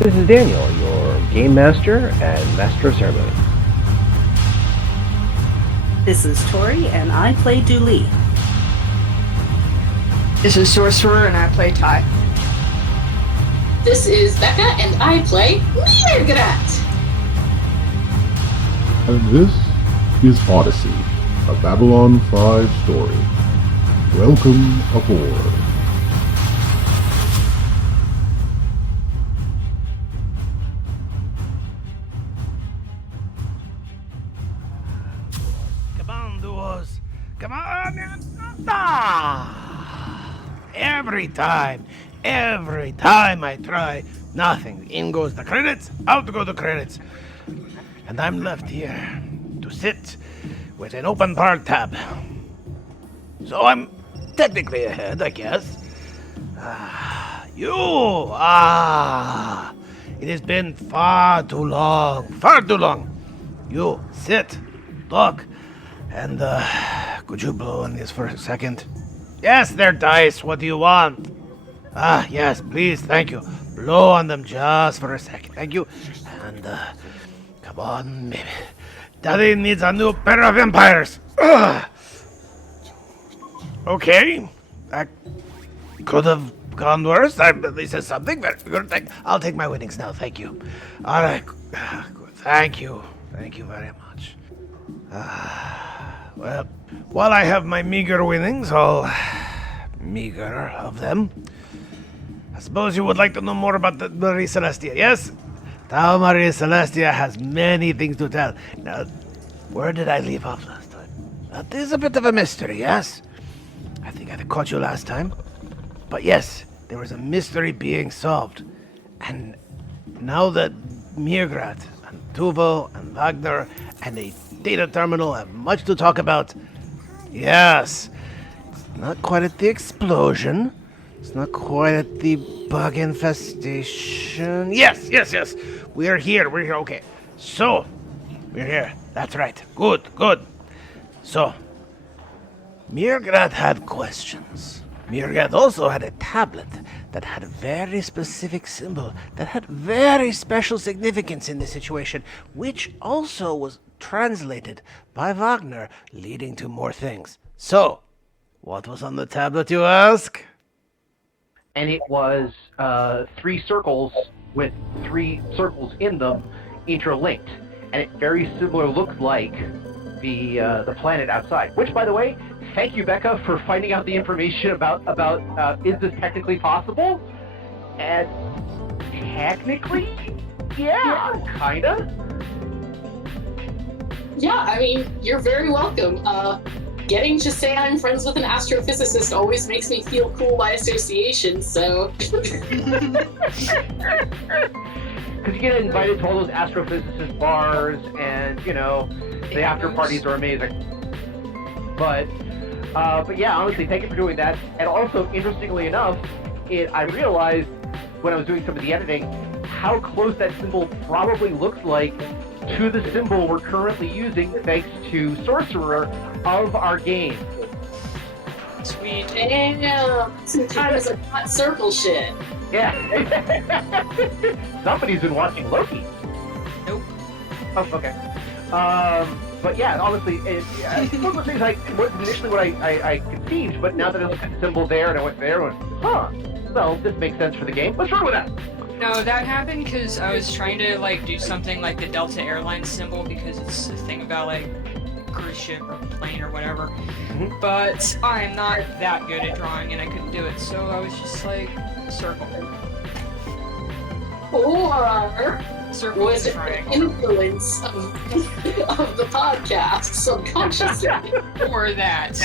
This is Daniel, your Game Master and Master of Ceremony. This is Tori, and I play Dooley. This is Sorcerer, and I play Ty. This is Becca, and I play mrrr'grr'rat. And this is Odyssey, a Babylon 5 story. Welcome aboard. Come on, duos. Come on. Ah! Every time I try, nothing. In goes the credits, out go the credits. And I'm left here to sit with an open part tab. So I'm technically ahead, I guess. It has been far too long. You, sit, talk, and could you blow on this for a second? Yes, they're dice, what do you want? Yes, please, thank you. Blow on them just for a second, thank you. And, come on, baby. Daddy needs a new pair of empires. Okay, that could have gone worse. At least it's something very good. I'll take my winnings now, thank you. All right, good. Thank you very much. Well, while I have my meager winnings, meager of them, I suppose you would like to know more about the Marie Celestia, yes? Tau Marie Celestia has many things to tell. Now, where did I leave off last time? That is a bit of a mystery, yes? I think I caught you last time. But yes, there was a mystery being solved. And now that mrrr'grr'rat and Tuvo and Wagner and a data terminal have much to talk about, yes, it's not quite at the explosion. It's not quite at the bug infestation. Yes. We're here, okay. So, we're here. That's right. Good. So, mrrr'grr'rat had questions. mrrr'grr'rat also had a tablet that had a very specific symbol, that had very special significance in this situation, which also was translated by Wagner, leading to more things. So, what was on the tablet, you ask? And it was 3 circles with 3 circles in them interlinked. And it very similar looked like the planet outside. Which, by the way, thank you, Becca, for finding out the information about is this technically possible? And technically, yeah, kinda. Yeah, I mean, you're very welcome. Getting to say I'm friends with an astrophysicist always makes me feel cool by association, so... Because you get invited to all those astrophysicist bars, and, you know, the after parties are amazing. But yeah, honestly, thank you for doing that. And also, interestingly enough, I realized when I was doing some of the editing how close that symbol probably looks like to the symbol we're currently using thanks to Sorcerer of our game. Sweet. Damn! Sometimes a hot circle shit. Yeah. Somebody's been watching Loki. Nope. Oh, okay. But yeah, honestly, one of the things wasn't initially what I conceived, but now that I looked at the symbol there and I went there and went, well, this makes sense for the game. What's wrong with that? No, that happened because I was trying to do something like the Delta Airlines symbol because it's a thing about cruise ship or plane or whatever. Mm-hmm. But I'm not that good at drawing and I couldn't do it, so I was just circle. Or Circle was is it the triangle. influence of the podcast subconsciously? Or that.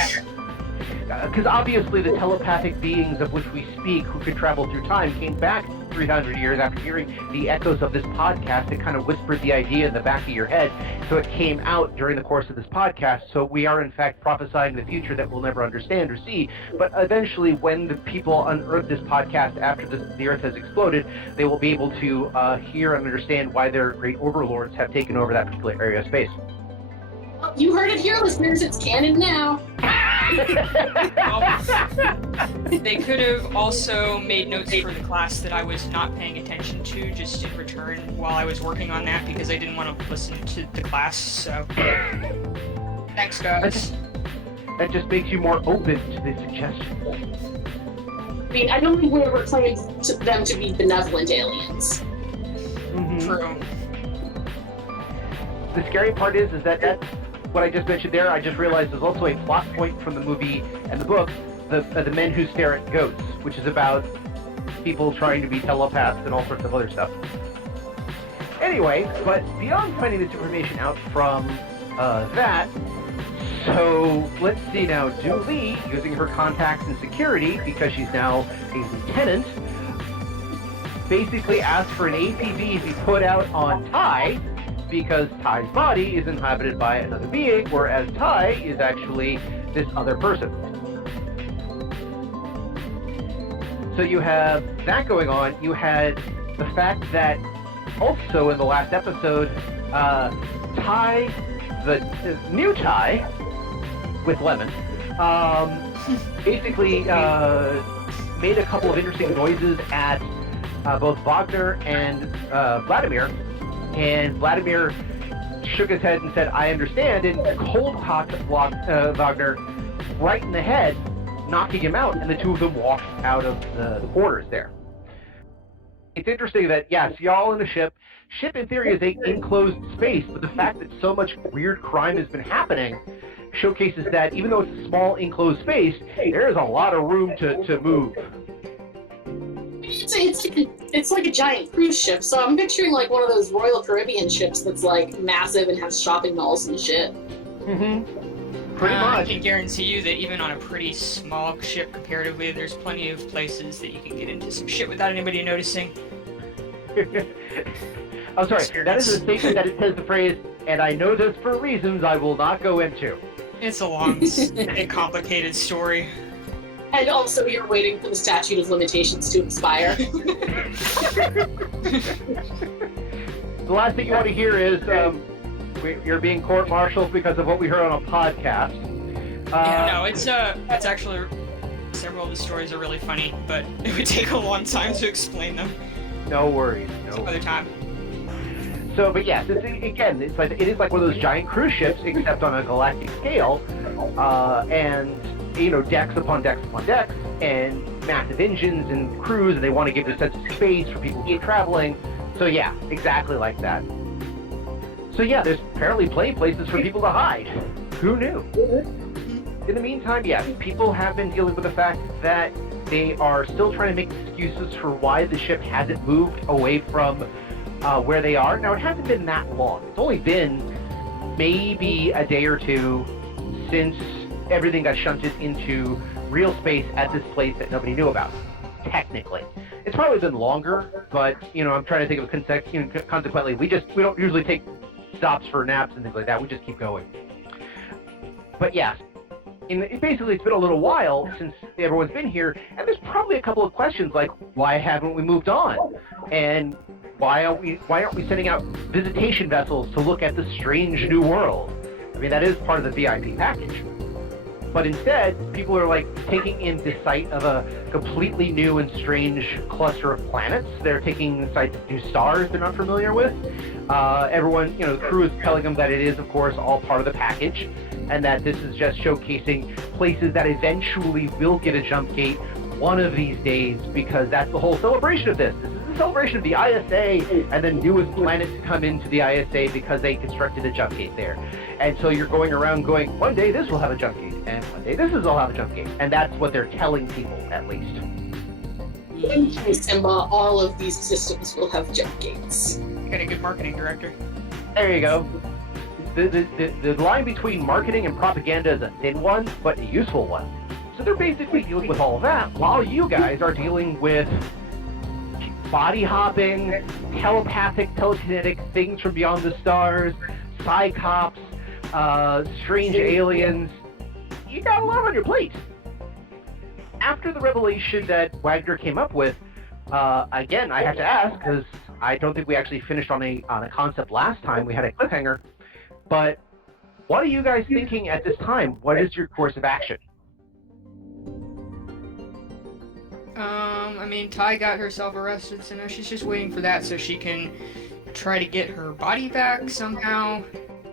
because obviously the telepathic beings of which we speak, who could travel through time, came back 300 years after hearing the echoes of this podcast. It kind of whispered the idea in the back of your head, so it came out during the course of this podcast. So we are in fact prophesying the future that we'll never understand or see, but eventually when the people unearth this podcast after the Earth has exploded, they will be able to hear and understand why their great overlords have taken over that particular area of space. Well, you heard it here, listeners. It's canon now. They could have also made notes for the class that I was not paying attention to, just in return while I was working on that, because I didn't want to listen to the class, so... Thanks, guys. That just makes you more open to the suggestions. I mean, I don't think we ever claimed them to be benevolent aliens. Mm-hmm. True. The scary part is that that's what I just mentioned there. I just realized there's also a plot point from the movie and the book, the Men Who Stare at Goats, which is about people trying to be telepaths and all sorts of other stuff. Anyway, but beyond finding this information out from that, so let's see now. Dooley, using her contacts and security, because she's now a lieutenant, basically asked for an APB to be put out on Tai, because Tai's body is inhabited by another being, whereas Tai is actually this other person. So you have that going on. You had the fact that also in the last episode, Tai, the new Tai, with Lemon, basically made a couple of interesting noises at both Wagner and Vladimir. And Vladimir shook his head and said, I understand, and cold-cocked Wagner right in the head, knocking him out, and the two of them walked out of the quarters there. It's interesting that, yes, y'all in a ship. Ship, in theory, is an enclosed space, but the fact that so much weird crime has been happening showcases that even though it's a small enclosed space, there is a lot of room to move. It's like a giant cruise ship, so I'm picturing like one of those Royal Caribbean ships that's like massive and has shopping malls and shit. Mm-hmm. Pretty much. I can guarantee you that even on a pretty small ship comparatively, there's plenty of places that you can get into some shit without anybody noticing. I'm sorry, that is a statement that it says the phrase, and I know this for reasons I will not go into. It's a long and complicated story. And also, you're waiting for the statute of limitations to expire. The last thing you want to hear is you're being court-martialed because of what we heard on a podcast. No, it's actually several of the stories are really funny, but it would take a long time to explain them. No worries. Some other time. So, but yes, it is like one of those giant cruise ships, except on a galactic scale, and decks upon decks upon decks, and massive engines and crews, and they want to give it a sense of space for people who are traveling. So yeah, exactly like that. So yeah, there's apparently plenty of places for people to hide. Who knew? In the meantime, yes, people have been dealing with the fact that they are still trying to make excuses for why the ship hasn't moved away from where they are. Now, it hasn't been that long. It's only been maybe a day or two since everything got shunted into real space at this place that nobody knew about, technically. It's probably been longer, but, I'm trying to think of consequently, we don't usually take stops for naps and things like that. We just keep going. But yes, basically it's been a little while since everyone's been here, and there's probably a couple of questions like, why haven't we moved on? And why aren't we sending out visitation vessels to look at the strange new world? I mean, that is part of the VIP package. But instead, people are like taking in the sight of a completely new and strange cluster of planets. They're taking sight of new stars they're not familiar with. Everyone, the crew is telling them that it is, of course, all part of the package, and that this is just showcasing places that eventually will get a jump gate one of these days, because that's the whole celebration of this. This is the celebration of the ISA and the newest planet to come into the ISA because they constructed a jump gate there. And so you're going around going, one day this will have a jump gate, and one day this will have a jump gate. And that's what they're telling people, at least. In Simba, all of these systems will have jump gates. Got a good marketing director. There you go. The line between marketing and propaganda is a thin one, but a useful one. So they're basically dealing with all of that, while you guys are dealing with body hopping, telepathic, telekinetic things from beyond the stars, psychops, strange aliens. You got a lot on your plate. After the revelation that Wagner came up with, again, I have to ask, because I don't think we actually finished on a concept last time. We had a cliffhanger. But what are you guys thinking at this time? What is your course of action? I mean, Ty got herself arrested, so now she's just waiting for that so she can try to get her body back somehow.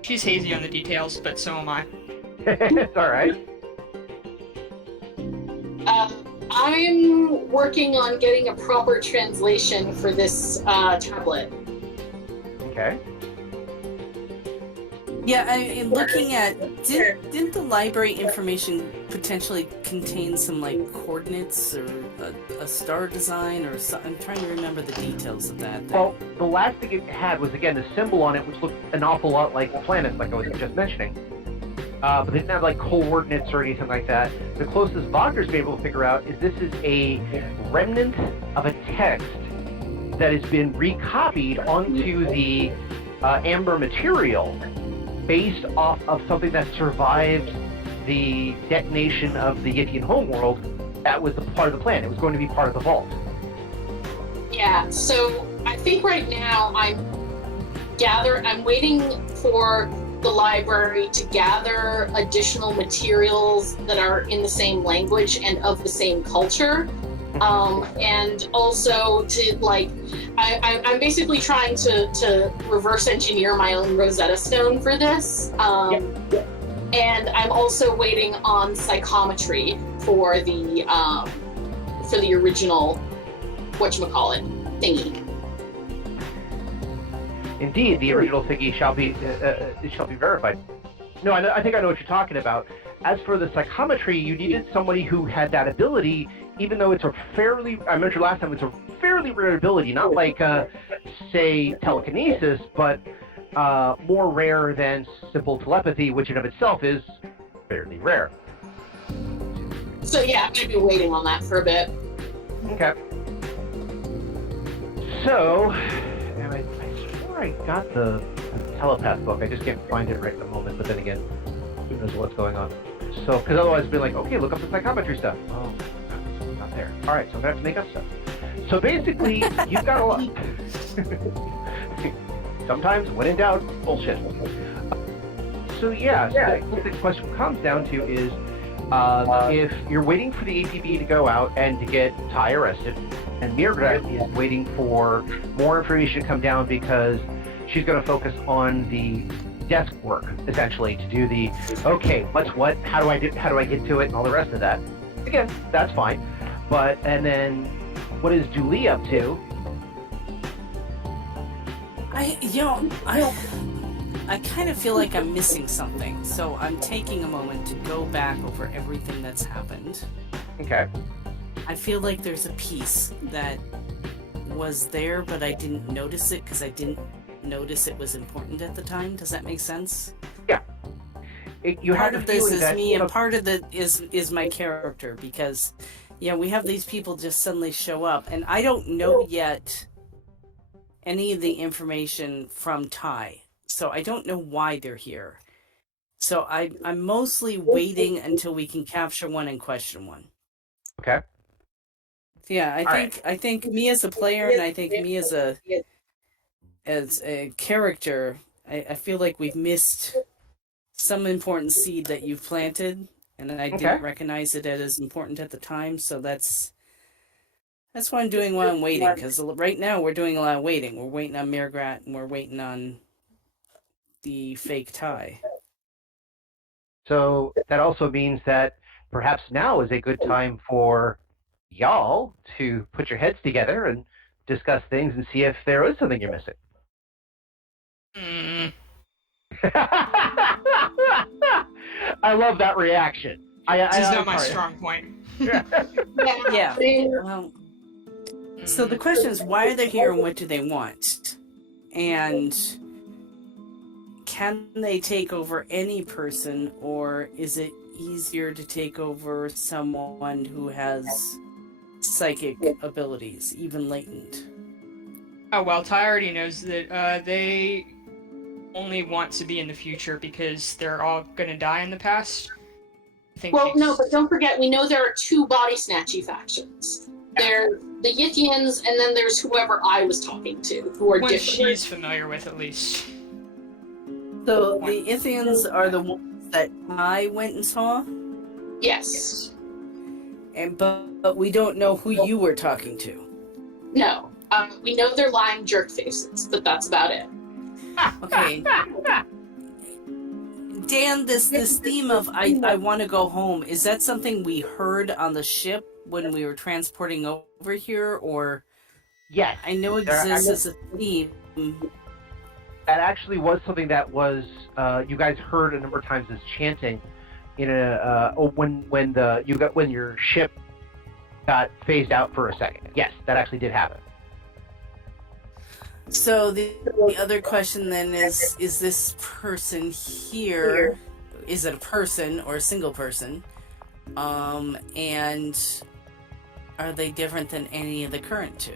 She's hazy on the details, but so am I. It's alright. I'm working on getting a proper translation for this tablet. Okay. Yeah, I'm looking at... Didn't the library information potentially contain some, like, coordinates or a star design or something? I'm trying to remember the details of that. Well, the last thing it had was, again, the symbol on it, which looked an awful lot like the planets, like I was just mentioning. But they didn't have, like, coordinates or anything like that. The closest Wagner's been able to figure out is this is a remnant of a text that has been recopied onto the amber material based off of something that survived the detonation of the Yithan homeworld. That was the part of the plan. It was going to be part of the vault. Yeah, so I think right now I'm waiting for the library to gather additional materials that are in the same language and of the same culture. And also to, like, I'm basically trying to reverse engineer my own Rosetta Stone for this. And I'm also waiting on psychometry for the original, whatchamacallit, thingy. Indeed, the original thingy shall be verified. No, I think I know what you're talking about. As for the psychometry, you needed somebody who had that ability, even though it's a fairly, I mentioned last time, it's a fairly rare ability, not like, say, telekinesis, but more rare than simple telepathy, which in of itself is fairly rare. So yeah, I'm going to be waiting on that for a bit. Okay. So, and I swear I got the telepath book. I just can't find it right at the moment, but then again, who knows what's going on. So, because otherwise it'd be like, okay, look up the psychometry stuff. Oh, not there. Alright, so I'm going to have to make up stuff. So basically, you've got a lot. Sometimes, when in doubt, bullshit. So yeah, so the question comes down to is, if you're waiting for the APB to go out and to get Ty arrested, and mrr'grr'rat is waiting for more information to come down because she's going to focus on the desk work, essentially, to do the, okay, what's what, how do I get to it, and all the rest of that. Again, that's fine. But, and then, what is Julie up to? I kind of feel like I'm missing something, so I'm taking a moment to go back over everything that's happened. Okay. I feel like there's a piece that was there, but I didn't notice it because I didn't notice it was important at the time. Does that make sense? Yeah. Part of this is me, and part of it is my character, because, we have these people just suddenly show up, and I don't know yet any of the information from Ty. So I don't know why they're here. So I'm mostly waiting until we can capture one and question one. Okay. Yeah, I think me as a player, and I think me as a character, I feel like we've missed some important seed that you've planted, and I didn't recognize it as important at the time. So that's why I'm doing while I'm waiting, because right now we're doing a lot of waiting. We're waiting on mrr'grr'rat, and we're waiting on the fake Ty. So that also means that perhaps now is a good time for y'all to put your heads together and discuss things and see if there is something you're missing. I love that reaction. This is not my strong point. Yeah. So the question is, why are they here and what do they want? And can they take over any person, or is it easier to take over someone who has psychic abilities, even latent? Oh, well, Ty already knows that they only want to be in the future because they're all gonna die in the past. Well, no, but don't forget, we know there are two body snatchy factions. There's the Yithians, and then there's whoever I was talking to, who are different. She's familiar with, at least. So the Yithians are the ones that I went and saw? Yes. But we don't know who you were talking to. No. We know they're lying jerk faces, but that's about it. Okay. Dan, this theme of I want to go home, is that something we heard on the ship when we were transporting over here, or? Yes. I know it exists as a theme. That actually was something that was you guys heard a number of times as chanting in when your ship got phased out for a second. Yes, that actually did happen. So the other question then is this person here, is it a person or a single person? And are they different than any of the current two?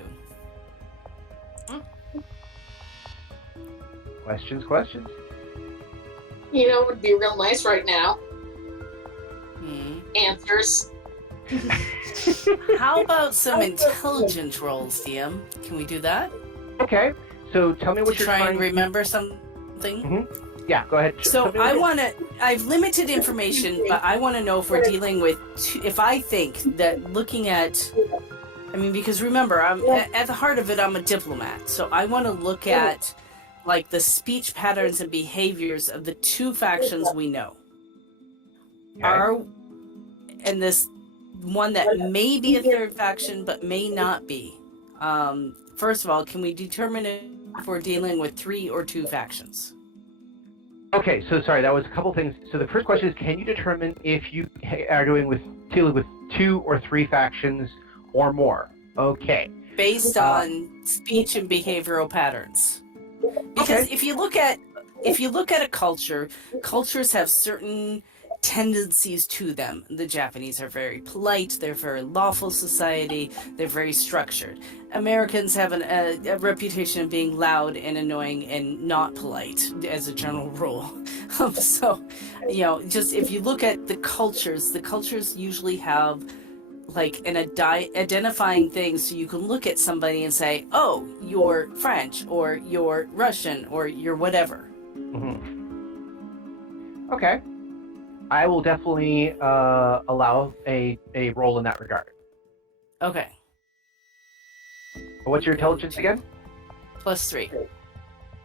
Questions. You know what would be real nice right now? Answers. How about some intelligence rolls, DM? Can we do that? Okay, so tell me what you're trying trying to remember something. Mm-hmm. Yeah, go ahead. So I've limited information, but I want to know if we're dealing with, if I think that looking at, because remember, I'm at the heart of it, I'm a diplomat, so I want to look at like the speech patterns and behaviors of the two factions we know. Okay. And this one that may be a third faction, but may not be. First of all, can we determine if we're dealing with 3 or 2 factions? Okay, so sorry, that was a couple things. So the first question is, can you determine if you are dealing with 2 or 3 factions or more? Okay. Based on speech and behavioral patterns. Because if you look at a culture, cultures have certain tendencies to them. The Japanese are very polite, they're very lawful society, they're very structured. Americans have a reputation of being loud and annoying and not polite as a general rule. So, just if you look at the cultures usually have like an identifying thing, so you can look at somebody and say, oh, you're French, or you're Russian, or you're whatever. Mm-hmm. Okay. I will definitely allow a roll in that regard. Okay. What's your intelligence again? +3.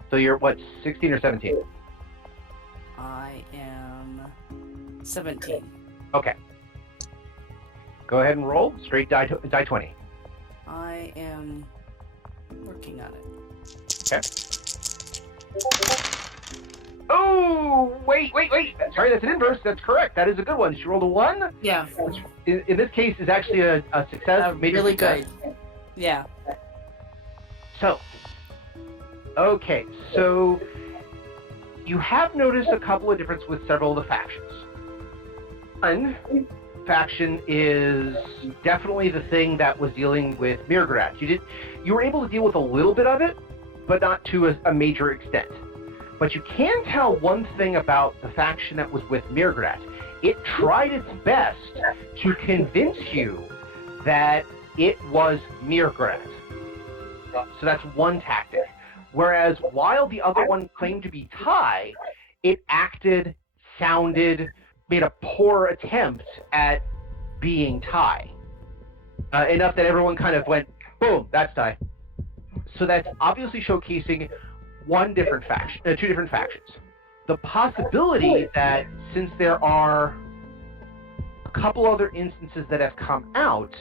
So you're, 16 or 17? I am 17. Okay. Go ahead and roll. Straight die 20. I am working on it. Okay. Oh, wait. Sorry, that's an inverse. That's correct. That is a good one. She rolled a 1. Yeah. Which, in this case, is actually a success. Really success. good. Yeah. So, okay. So, you have noticed a couple of differences with several of the factions. One faction is definitely the thing that was dealing with mrr'grr'rat. You were able to deal with a little bit of it, but not to a major extent. But you can tell one thing about the faction that was with mrr'grr'rat. It tried its best to convince you that it was mrr'grr'rat. So that's one tactic. Whereas while the other one claimed to be Ty, it acted, sounded, made a poor attempt at being Ty. Enough that everyone kind of went, boom, that's Ty. So that's obviously showcasing two different factions. The possibility that since there are a couple other instances that have come out,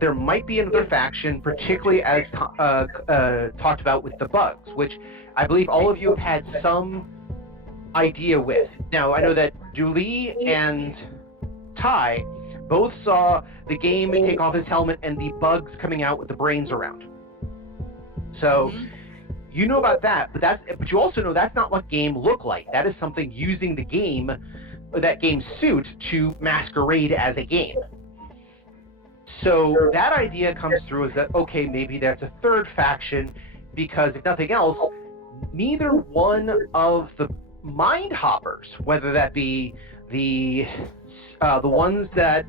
there might be another faction, particularly as talked about with the bugs, which I believe all of you have had some idea with. Now, I know that Julie and Ty both saw the game take off his helmet and the bugs coming out with the brains around. So, you know about that, but you also know that's not what game looked like. That is something using the game suit to masquerade as a game. So that idea comes through as that, okay, maybe that's a third faction, because if nothing else, neither one of the mind hoppers, whether that be the ones that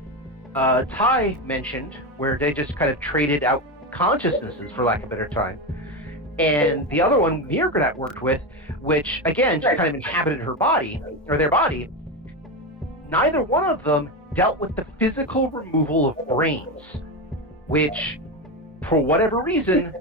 Ty mentioned, where they just kind of traded out consciousnesses, for lack of a better time, and the other one mrr'grr'rat worked with, which again just kind of inhabited her body, or their body, neither one of them dealt with the physical removal of brains, which, for whatever reason,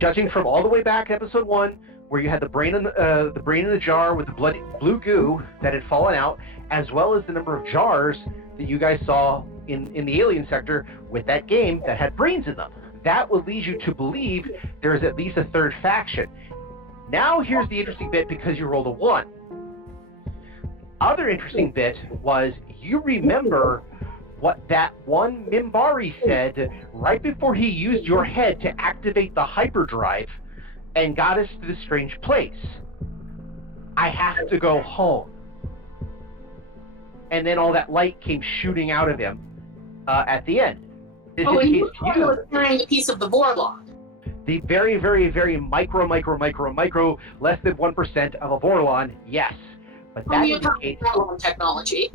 judging from all the way back episode 1, where you had the brain in the jar with the blue goo that had fallen out, as well as the number of jars that you guys saw in the alien sector with that game that had brains in them. That would lead you to believe there is at least a third faction. Now here's the interesting bit, because you rolled a 1. Other interesting bit was, you remember what that one Minbari said right before he used your head to activate the hyperdrive and got us to this strange place. I have to go home. And then all that light came shooting out of him at the end. This and he was carrying a piece of the Vorlon. The very, very, very micro, less than 1% of a Vorlon, yes. But that homeopathic Vorlon technology.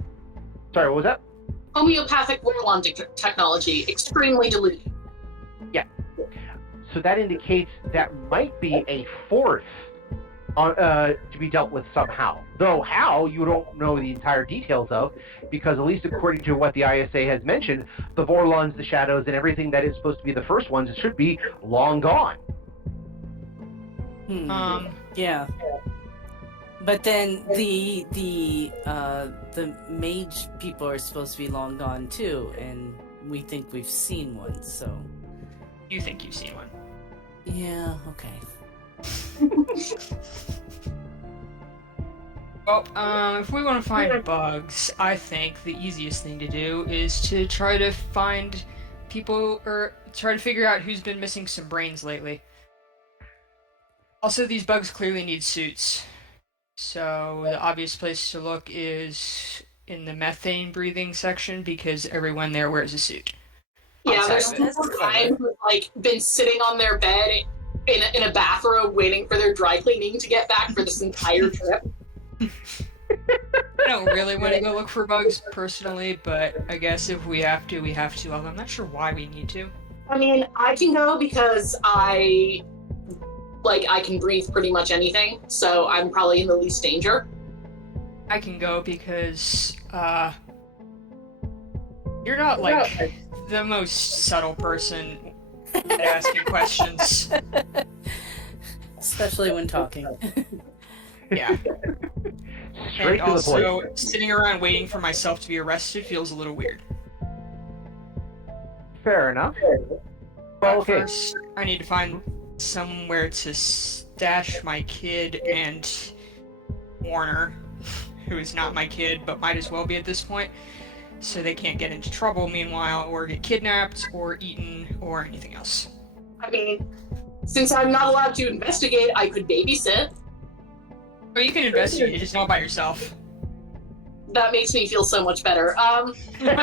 Sorry, what was that? Homeopathic Vorlon technology, extremely diluted. Yeah. So that indicates that might be a fourth to be dealt with somehow. Though how, you don't know the entire details of, because at least according to what the ISA has mentioned, the Vorlons, the Shadows, and everything that is supposed to be the first ones should be long gone. Yeah. But then the mage people are supposed to be long gone too, and we think we've seen one, so... You think you've seen one? Yeah, okay. Well, if we want to find bugs, I think the easiest thing to do is to try to find people, or try to figure out who's been missing some brains lately. Also, these bugs clearly need suits. So the obvious place to look is in the methane breathing section, because everyone there wears a suit. Yeah, there's people who've been sitting on their bed in a bathrobe waiting for their dry cleaning to get back for this entire trip. I don't really want to go look for bugs personally, but I guess if we have to, we have to. Although I'm not sure why we need to. I mean, I can go because I can breathe pretty much anything, so I'm probably in the least danger. I can go because, you're not, the most subtle person at asking questions. Especially when talking. Yeah. Straight and to the point. also, sitting around waiting for myself to be arrested feels a little weird. Fair enough. But okay. first, I need to find somewhere to stash my kid and Warner, who is not my kid, but might as well be at this point, so they can't get into trouble meanwhile, or get kidnapped, or eaten, or anything else. I mean, since I'm not allowed to investigate, I could babysit. Or you can investigate, just not by yourself. That makes me feel so much better. I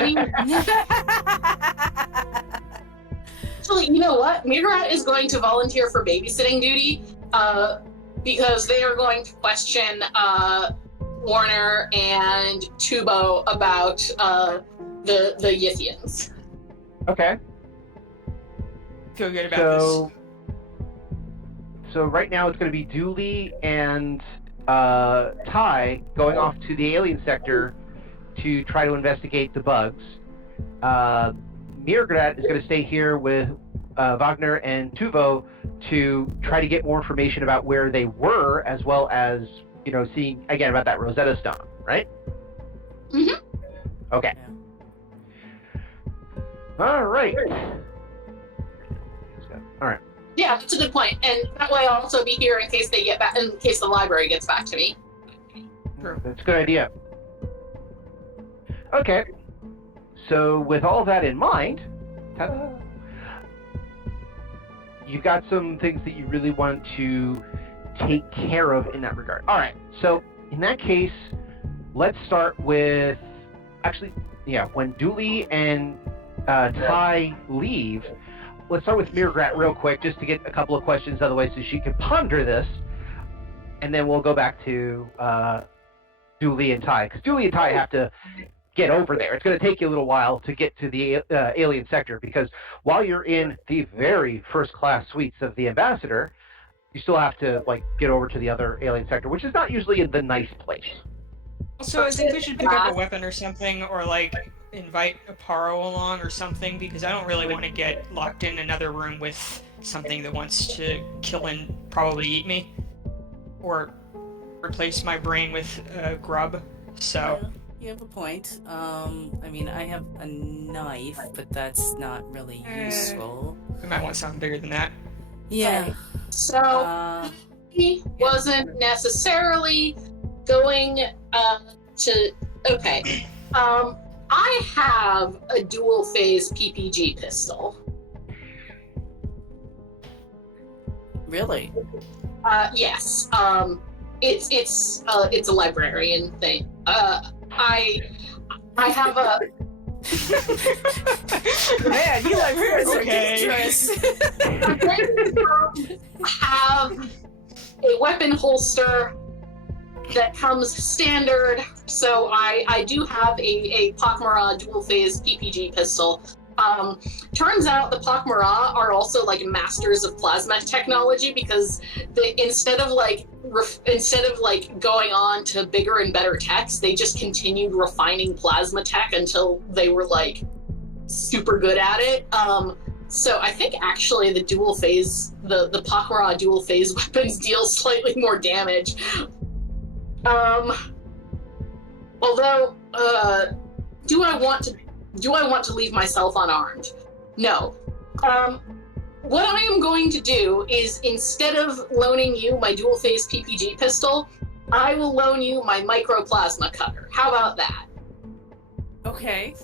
mean... Actually, you know what? mrr'grr'rat is going to volunteer for babysitting duty, because they are going to question Warner and Tubo about the Yithians. Okay. Feel good about this. So right now it's going to be Dooley and Ty going off to the alien sector to try to investigate the bugs. mrr'grr'rat is going to stay here with Wagner and Tuvo to try to get more information about where they were, as well as, seeing, again, about that Rosetta Stone, right? Mm-hmm. Okay. All right. All right. Yeah, that's a good point. And that way I'll also be here in case they get back, in case the library gets back to me. That's a good idea. Okay. So with all that in mind, ta-da, you've got some things that you really want to take care of in that regard. All right. So in that case, let's start with, actually, yeah, when Dooley and Ty leave, let's start with mrr'grr'rat real quick, just to get a couple of questions out of the way so she can ponder this, and then we'll go back to Dooley and Ty, because Dooley and Ty have to get over there. It's going to take you a little while to get to the alien sector, because while you're in the very first-class suites of the Ambassador, you still have to, like, get over to the other alien sector, which is not usually in the nice place. Also, I think we should pick up a weapon or something, or, like, invite Aparro along or something, because I don't really want to get locked in another room with something that wants to kill and probably eat me. Or replace my brain with grub, so... Yeah, you have a point. I mean, I have a knife, but that's not really useful. We might want something bigger than that. Yeah. So, he wasn't necessarily going to... Okay. I have a dual-phase PPG pistol. Really? Yes. It's a librarian thing. I have a... Man, you librarians are Okay. dangerous. have a weapon holster that comes standard. So I do have a pak'ma'ra dual-phase PPG pistol. Turns out the pak'ma'ra are also like masters of plasma technology, because they, instead of going on to bigger and better techs, they just continued refining plasma tech until they were like super good at it. So I think actually the dual phase, the pak'ma'ra dual phase weapons deal slightly more damage. Although, do I want to leave myself unarmed? No. What I am going to do is, instead of loaning you my dual-phase PPG pistol, I will loan you my microplasma cutter. How about that? Okay.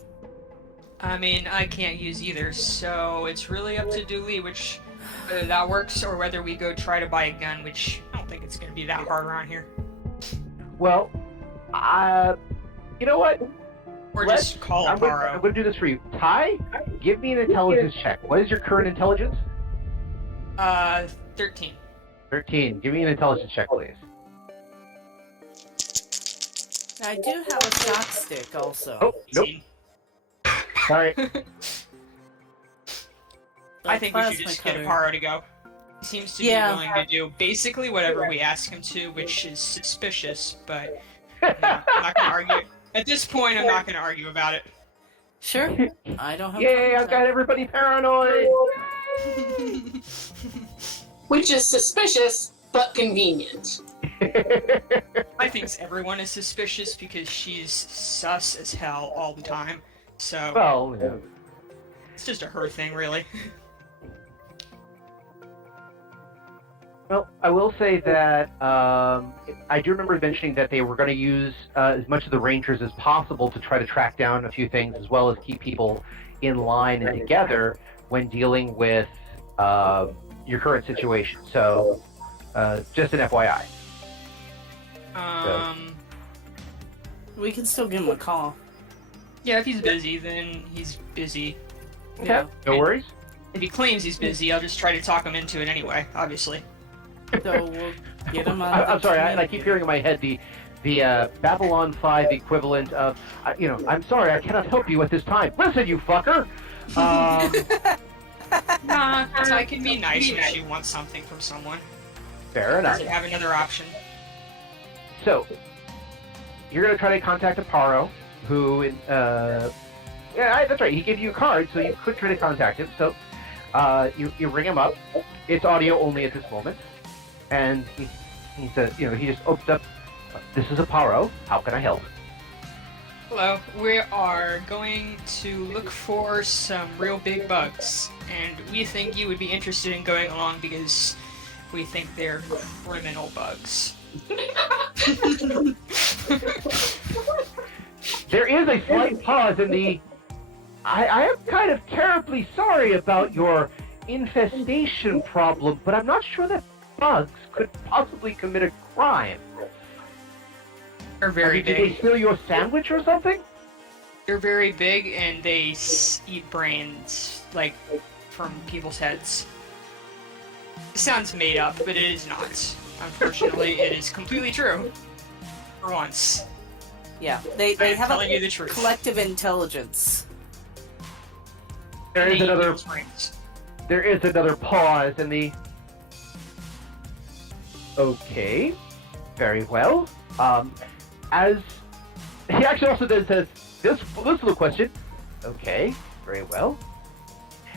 I mean, I can't use either, so it's really up to Dooley whether that works or whether we go try to buy a gun, which I don't think it's going to be that hard around here. Well, you know what? Or just call I'm Aparro. going to do this for you. Ty, give me an intelligence check. What is your current intelligence? 13. 13. Give me an intelligence check, please. I do have a shock stick also. Oh, nope. 18. Sorry. I think we should Plasma just cutter. get Aparro to go. He seems to be willing to do basically whatever we ask him to, which is suspicious, but no, I'm not going to argue. At this point, I'm not going to argue about it. Sure. I don't have. Yay, I've got everybody paranoid! Which is suspicious, but convenient. I think everyone is suspicious because she's sus as hell all the time. So, Well, yeah. it's just a her thing, really. Well, I will say that I do remember mentioning that they were going to use as much of the Rangers as possible to try to track down a few things, as well as keep people in line and together when dealing with your current situation. So, just an FYI. We can still give him a call. Yeah, if he's busy, then he's busy. Yeah. No worries. If he claims he's busy, I'll just try to talk him into it anyway, obviously. So we'll get him on. I'm sorry, I keep hearing in my head the Babylon 5 equivalent of, I'm sorry, I cannot help you at this time. Listen, you fucker! Nah, I can be nice if she wants something from someone. Fair enough. Does it have another option? So, you're going to try to contact Aparro, who, yeah, that's right, he gave you a card, so you could try to contact him. So, you ring him up. It's audio only at this moment. And he says, he just opens up, "This is Aparro, how can I help?" Hello, we are going to look for some real big bugs, and we think you would be interested in going along because we think they're criminal bugs. There is a slight pause in the... I am kind of terribly sorry about your infestation problem, but I'm not sure that bugs could possibly commit a crime. They're very Did they big. steal you a sandwich or something? They're very big, and they eat brains, like, from people's heads. It sounds made up, but it is not. Unfortunately, it is completely true. For once. Yeah, they I'm have telling a you the truth. collective intelligence. There They is eat another. people's brains. There is another pause in the. Okay, very well. As he actually also then says this little question. Okay, very well.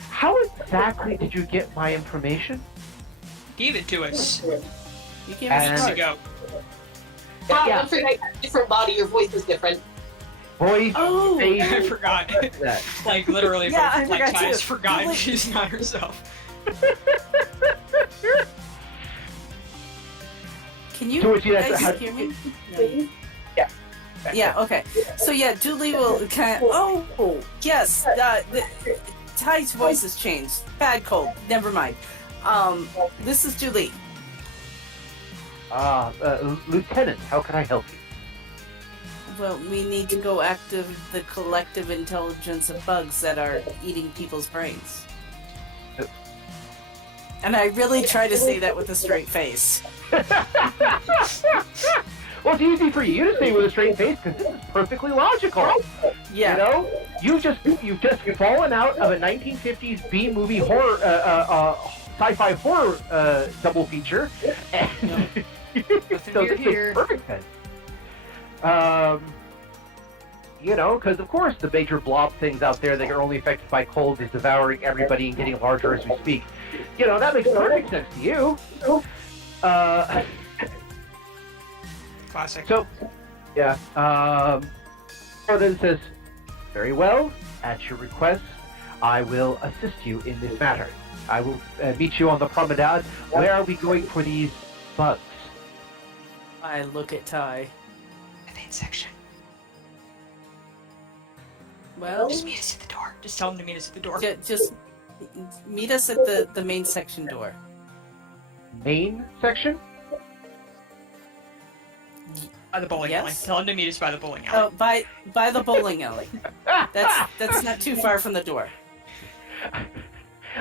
How exactly did you get my information? Give it to us. You gave And- us Years a ago. Yeah. I forget, different body, your voice is different. Voice, Oh. I face, forgot. that. Like, literally, Yeah, I like, forgot Ty's too. forgotten Like- she's not herself. Can you To which he has to guys have- hear me? No, you- Yeah. Yeah, okay. So yeah, Julie will kind of, oh, yes, Ty's voice has changed. Bad cold, never mind. This is Julie. Lieutenant, how can I help you? Well, we need to go active the collective intelligence of bugs that are eating people's brains. And I really try to say that with a straight face. Well, it's easy for you to say with a straight face because this is perfectly logical. Yeah. You know, you've just fallen out of a 1950s B movie horror, sci-fi horror double feature, and Nothing so weird this here. makes perfect sense. You know, because of course the major blob things out there that are only affected by cold is devouring everybody and getting larger as we speak. You know, that makes perfect sense to you. Classic. So, yeah. So then says, very well. At your request, I will assist you in this matter. I will meet you on the promenade. Where are we going for these bugs? I look at Ty. The main section. Well, Just meet us at the door. Just tell them to meet us at the door. just meet us at the main section door. Main section? By the bowling alley. Yes? Tell them to meet us by the bowling alley. Oh, by the bowling alley. That's not too far from the door.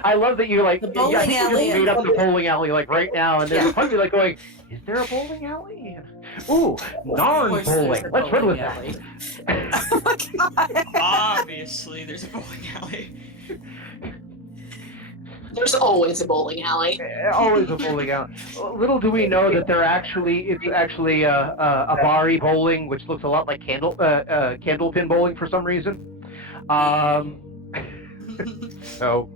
I love that you like. The bowling you alley just made up the bowling alley like right now, and then Yeah. you're probably like going, "Is there a bowling alley?" Ooh, Of Narn course bowling. there's a Let's run with bowling alley. that. Oh my god. Obviously, there's a bowling alley. There's always a bowling alley. Always a bowling alley. Little do we know that it's actually a Bari bowling, which looks a lot like candlepin bowling for some reason. So.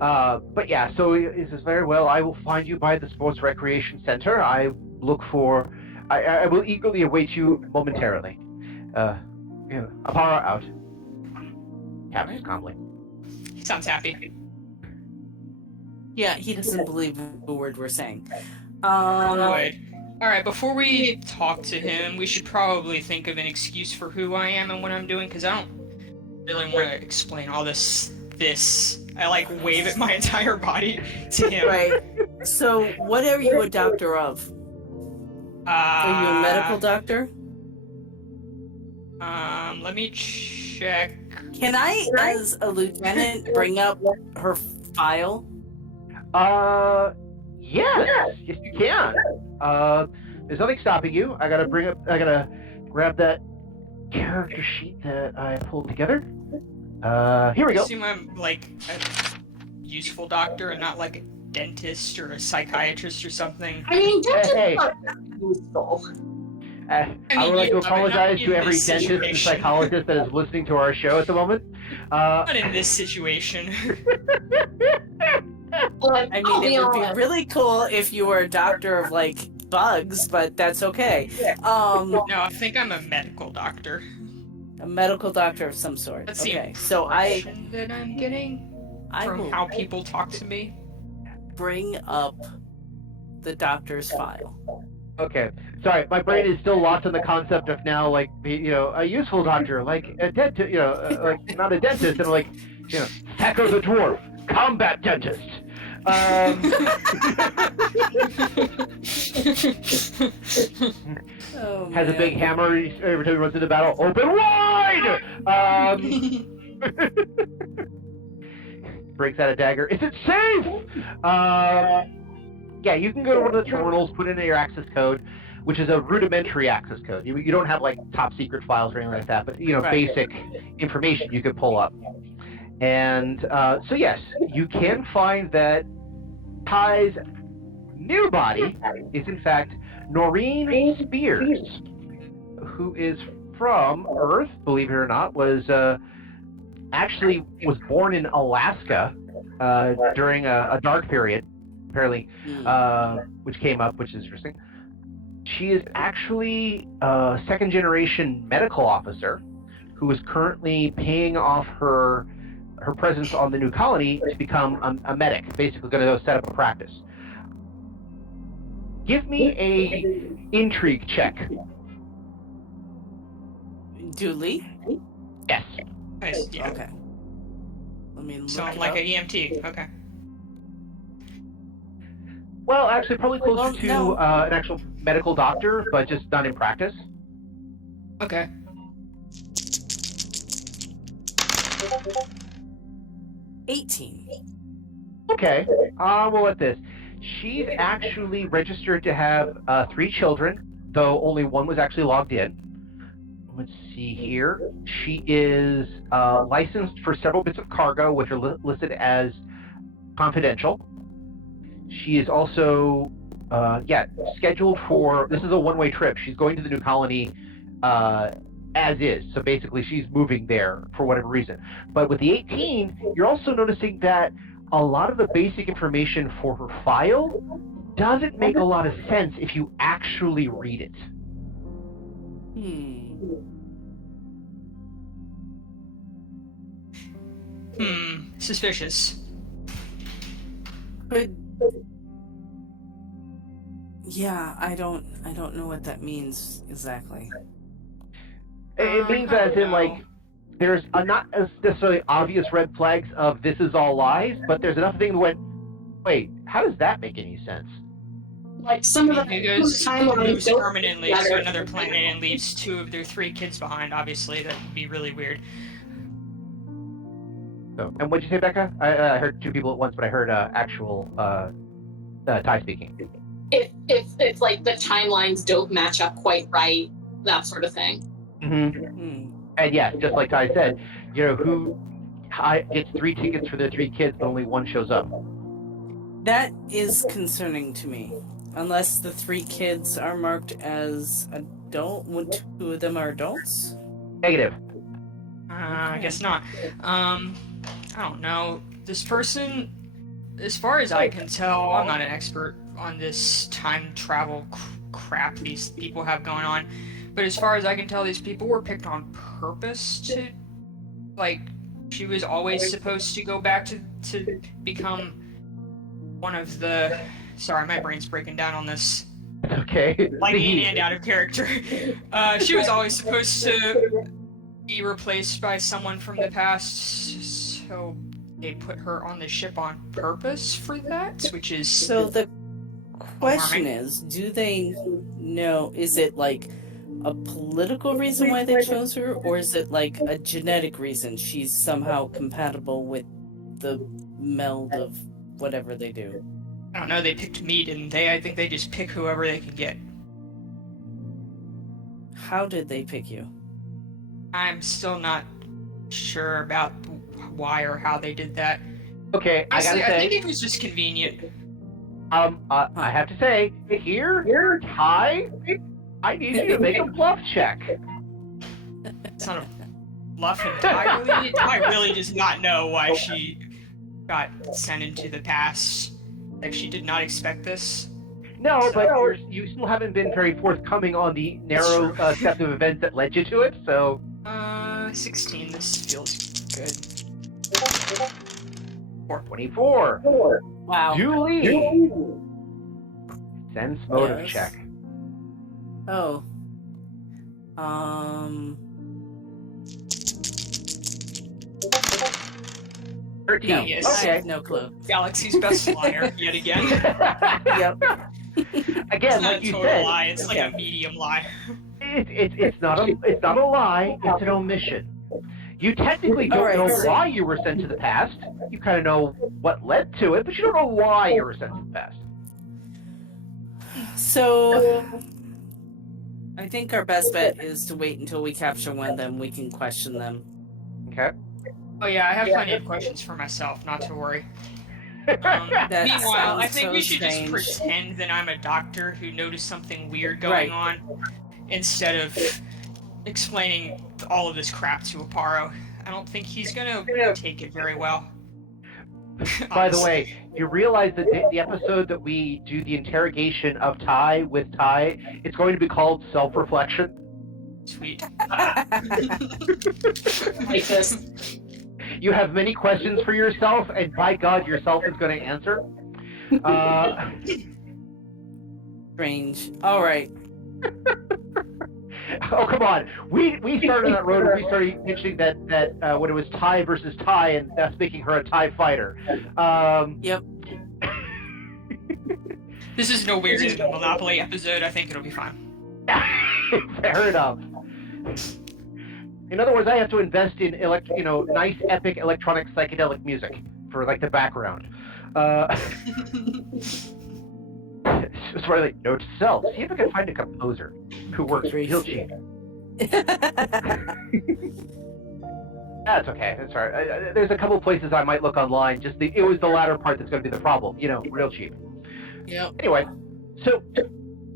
But yeah, so it says very well. I will find you by the Sports Recreation Center. I will eagerly await you momentarily. Aparro out. Captain calmly. He sounds happy. Yeah, he doesn't believe a word we're saying. Good. Alright, before we talk to him, we should probably think of an excuse for who I am and what I'm doing, because I don't really want to explain all this. I like wave at my entire body to him. Right. So, what are you a doctor of? Are you a medical doctor? Let me check. Can I, as a lieutenant, bring up her file? Yes, yes you can. There's nothing stopping you. I gotta grab that character sheet that I pulled together. Here we I go. assume I'm like a useful doctor and not like a dentist or a psychiatrist or something. I mean, Hey. that's useful. I would like to apologize not to in every this dentist and situation. psychologist that is listening to our show at the moment. Not in this situation. Like, I I'll mean, be it would be honest. really cool if you were a doctor of, like, bugs, but that's okay. No, I think I'm a medical doctor. A medical doctor of some sort. That's the Okay, so I impression that I'm getting from will how people talk to me. bring up the doctor's file. Okay, sorry, my brain is still lost in the concept of now, like, a useful doctor, like a dentist, like not a dentist, and like, Echo the dwarf, combat dentist. Oh, Has a man. big hammer every time he runs into battle. Open wide! Breaks out a dagger. Is it safe? Yeah, you can go to one of the terminals, put in your access code, which is a rudimentary access code. You don't have like top secret files or anything like that, but Right. basic information you could pull up. And so yes, you can find that Ty's new body is in fact Noreen Spears, who is from Earth, believe it or not, was born in Alaska during a dark period, apparently, which came up, which is interesting. She is actually a second-generation medical officer who is currently paying off her presence on the new colony to become a medic, basically going to go set up a practice. Give me a intrigue check. Duly? Yes. Nice, yeah. Okay. Let me look So I'm it like up. an EMT. Okay. Well, actually, probably closer to no. an actual medical doctor, but just not in practice. Okay. $18. Okay. Well, at this. She's actually registered to have 3 children, though only one was actually logged in. Let's see here. She is licensed for several bits of cargo, which are listed as confidential. She is also, scheduled for, this is a one-way trip. She's going to the new colony as is. So basically, she's moving there for whatever reason. But with the 18, you're also noticing that a lot of the basic information for her file doesn't make a lot of sense if you actually read it. Suspicious. Yeah, I don't know what that means exactly. It means as in, like, there's not as necessarily obvious red flags of this is all lies, but there's enough things that went, wait, how does that make any sense? Like some of the Moves timelines don't permanently matter. to another planet and leaves 2 of their 3 kids behind. Obviously, that would be really weird. So, and what'd you say, Becca? I heard 2 people at once, but I heard actual Thai speaking. If it's like the timelines don't match up quite right, that sort of thing. Mm-hmm. And yes, just like Ty said, who gets 3 tickets for their 3 kids, but only one shows up. That is concerning to me. Unless the 3 kids are marked as adult, 2 of them are adults? Negative. I guess not. I don't know. This person, as far as I can tell, I'm not an expert on this time travel crap these people have going on. But as far as I can tell, these people were picked on purpose to, like, she was always supposed to go back to become one of the, sorry, my brain's breaking down on this. Okay. Like, in and out of character. She was always supposed to be replaced by someone from the past, so they put her on the ship on purpose for that, which is... So the question is, do they know, is it like a political reason why they chose her, or is it like a genetic reason she's somehow compatible with the meld of whatever they do? I don't know, they picked me, didn't they? I think they just pick whoever they can get. How did they pick you? I'm still not sure about why or how they did that. Okay, Honestly, I gotta say, I think it was just convenient. I have to say, here, Ty, I need you to make a bluff check. It's not a bluff entirely. I really does not know why she got sent into the past. Like, she did not expect this. No, but you still haven't been very forthcoming on the narrow set of events that led you to it, so... 16, this feels good. 24. Wow. Julie! Sense motive Yes. check. Oh. 13. Yes. I Okay. have no clue. Galaxy's best liar, yet again. Yep. Again, It's not like a you total said, lie, it's like a medium lie. it's not a lie. It's an omission. You technically don't Alright, know so- why you were sent to the past. You kind of know what led to it, but you don't know why you were sent to the past. So, I think our best bet is to wait until we capture one of them. We can question them. Okay. Oh yeah, I have plenty of questions for myself, not to worry. That Meanwhile, I sounds think so we should strange. just pretend that I'm a doctor who noticed something weird Right. going on, instead of explaining all of this crap to Aparro. I don't think he's gonna take it very well. By the Honestly. way, you realize that the episode that we do the interrogation of Ty with Ty, it's going to be called Self-Reflection. Sweet. Like this. You have many questions for yourself, and by God, yourself is going to answer. Strange. All right. Oh, come on. We started on that road and we started mentioning that when it was Ty versus Ty and that's making her a Ty fighter. Yep. This is no weirder than the Monopoly episode. I think it'll be fine. Fair enough. In other words, I have to invest in nice, epic electronic psychedelic music for like the background. It's sort of like, note to self, see if I can find a composer who works real cheap. That's okay. That's all right. There's a couple places I might look online. It was the latter part that's going to be the problem. Real cheap. Yep. Anyway, so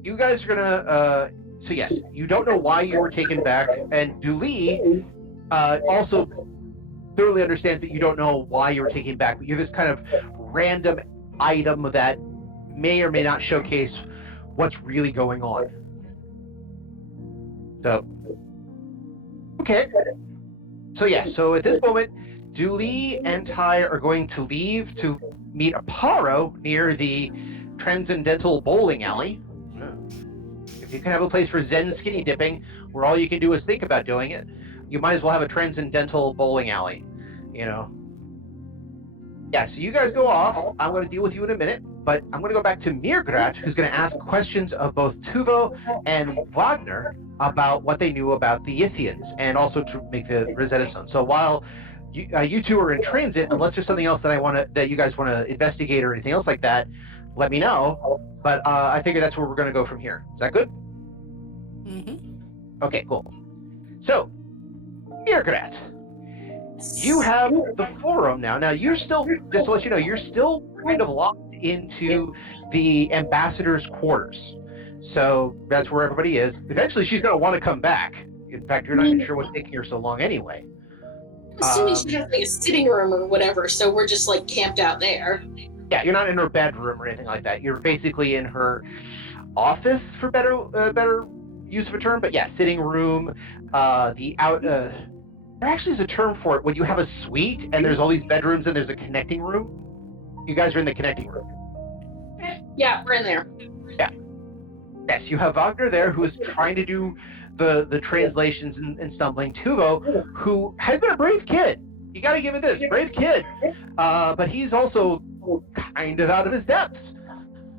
you guys are gonna. So yes, you don't know why you were taken back, and Dooley also thoroughly understands that you don't know why you were taken back. But you have this kind of random item that may or may not showcase what's really going on. So, okay. So yeah, so at this moment, Dooley and Ty are going to leave to meet Aparro near the Transcendental Bowling Alley. If you can have a place for Zen skinny dipping, where all you can do is think about doing it, you might as well have a Transcendental Bowling Alley, Yeah, so you guys go off. I'm going to deal with you in a minute, but I'm going to go back to mrr'grr'rat, who's going to ask questions of both Tuvo and Wagner about what they knew about the Yithians, and also to make the Rosetta Stone. So while you two are in transit, unless there's something else that you guys want to investigate or anything else like that, let me know. But I figure that's where we're going to go from here. Is that good? Mm-hmm. Okay, cool. So, mrr'grr'rat, you have the forum now. Now, you're still, just to let you know, you're still kind of locked into the ambassador's quarters. So that's where everybody is. Eventually, she's going to want to come back. In fact, you're not even sure what's taking her so long anyway. I'm assuming she has like a sitting room or whatever, so we're just like camped out there. Yeah, you're not in her bedroom or anything like that. You're basically in her office, for better use of a term. But yeah, sitting room, there actually is a term for it when you have a suite and there's all these bedrooms and there's a connecting room. You guys are in the connecting room. Yeah, we're in there. Yeah. Yes, you have Wagner there who is trying to do the translations and stumbling. Tuvo, who has been a brave kid. You gotta give it this, brave kid. But he's also kind of out of his depths.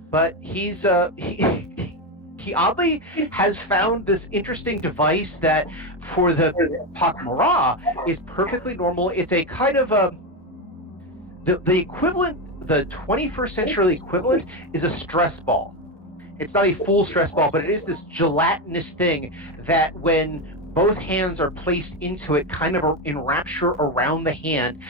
But he oddly has found this interesting device that for the pak'ma'ra is perfectly normal. It's a kind of the equivalent, the 21st century equivalent is a stress ball. It's not a full stress ball, but it is this gelatinous thing that when both hands are placed into it, kind of enrapture around the hand,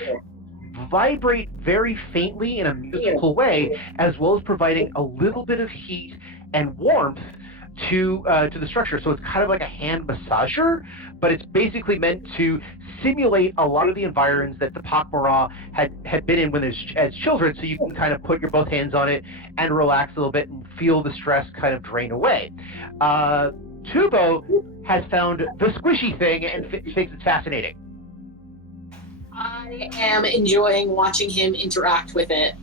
vibrate very faintly in a musical way, as well as providing a little bit of heat and warmth to the structure. So it's kind of like a hand massager, but it's basically meant to simulate a lot of the environs that the pak'ma'ra had been in when as children, so you can kind of put your both hands on it and relax a little bit and feel the stress kind of drain away. Tuvo has found the squishy thing and thinks it's fascinating. I am enjoying watching him interact with it.